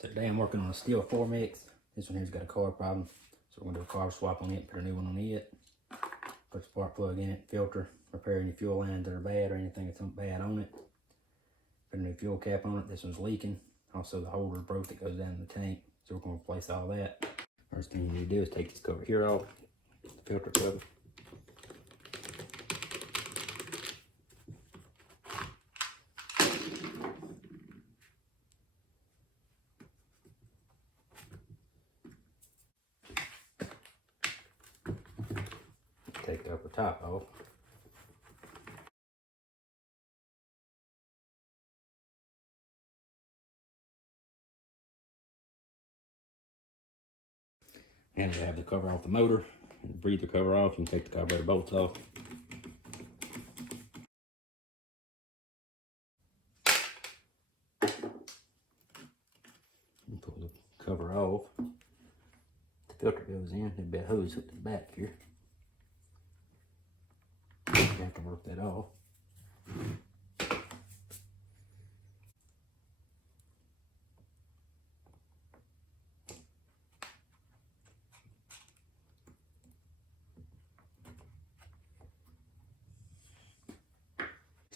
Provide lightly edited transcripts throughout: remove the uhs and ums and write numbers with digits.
So today I'm working on a Stihl 4 mix. This one here's got a carb problem. So we're going to do a carb swap on it, put a new one on it. Put a spark plug in it, filter, repair any fuel lines that are bad or anything that's bad on it. Put a new fuel cap on it. This one's leaking. Also the holder broke that goes down in the tank. So we're going to replace all that. First thing you need to do is take this cover here off, the filter cover. Take the upper top off. And you have the cover off the motor, and the breather cover off. You can take the carburetor bolts off. And pull the cover off. The filter goes in. There'll be a hose hooked to the back here. You have to work that off.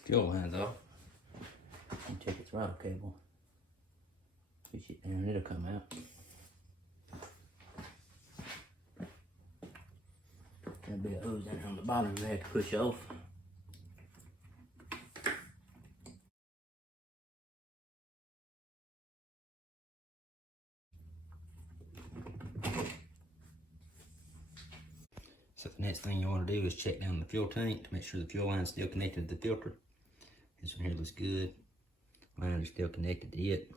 Fuel lines off. And check its throttle cable. Push it down and it'll come out. There'll be a hose down here on the bottom you have to push off. So the next thing you want to do is check down the fuel tank to make sure the fuel line is still connected to the filter. This one here looks good. Lines are still connected to it.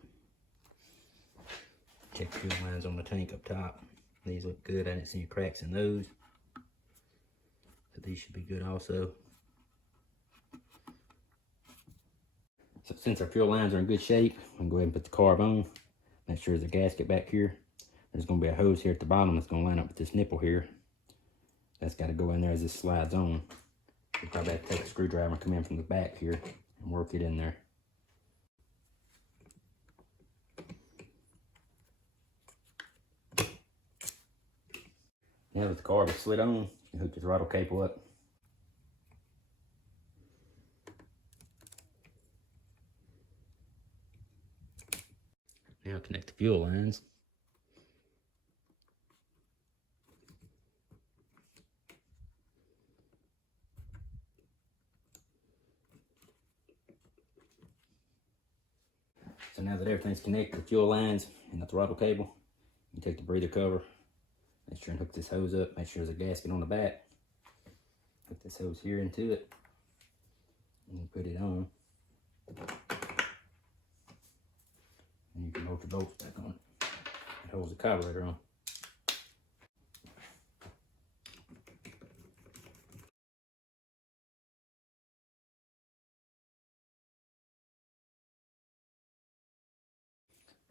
Check the fuel lines on the tank up top. These look good. I didn't see any cracks in those. So these should be good also. So since our fuel lines are in good shape, I'm going to go ahead and put the carb on. Make sure there's a gasket back here. There's going to be a hose here at the bottom that's going to line up with this nipple here. That's got to go in there as this slides on. You probably have to take a screwdriver and come in from the back here and work it in there. Now that the carb is slid on, you hook the throttle cable up. Now connect the fuel lines. So now that everything's connected, the fuel lines and the throttle cable, you take the breather cover, make sure and hook this hose up, make sure there's a gasket on the back. Hook this hose here into it, and you put it on. And you can bolt the bolts back on it. It holds the carburetor on.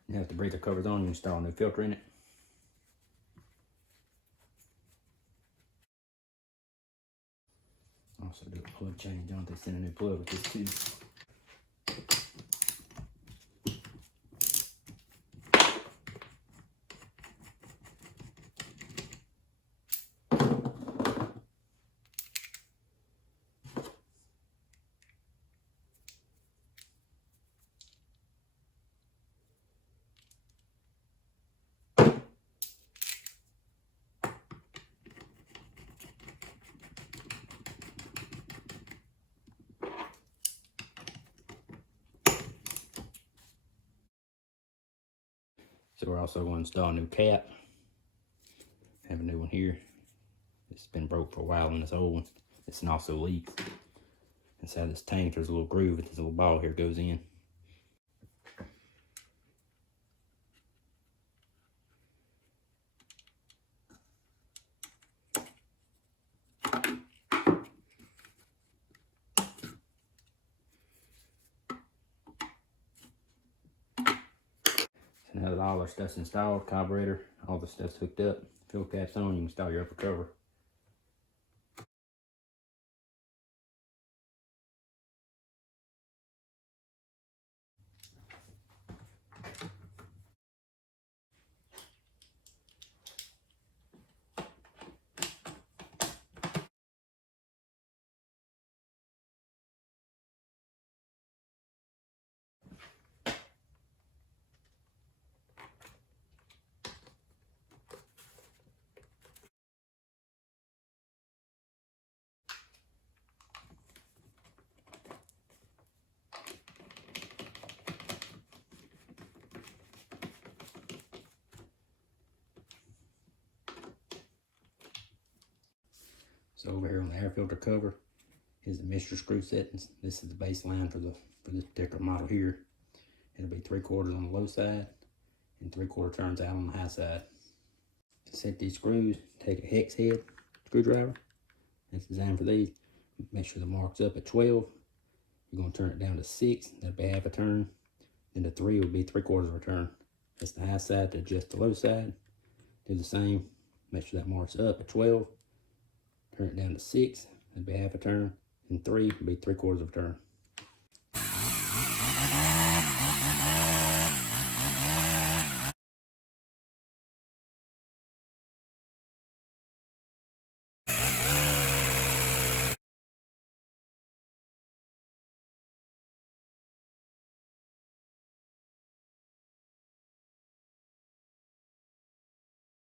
Now if the breather cover's on, you install a new filter in it. Also do a plug change on it. They send a new plug with this too. So we're also going to install a new cap. Have a new one here. It's been broke for a while in this old one. This one also leaks. Inside this tank there's a little groove with this little ball here goes in. Now that all our stuff's installed, carburetor, all the stuff's hooked up, fuel cap's on, you can install your upper cover. So over here on the air filter cover is the mixture screw settings. This is the baseline for this particular model here. It'll be 3/4 on the low side and 3/4 turns out on the high side. To set these screws, take a hex head screwdriver. It's designed for these. Make sure the mark's up at 12. You're going to turn it down to 6. That'll be half a turn. Then the 3 will be 3/4 of a turn. That's the high side to adjust the low side. Do the same. Make sure that mark's up at 12. Turn it down to 6. That'd be half a turn. And 3 would be 3/4 of a turn.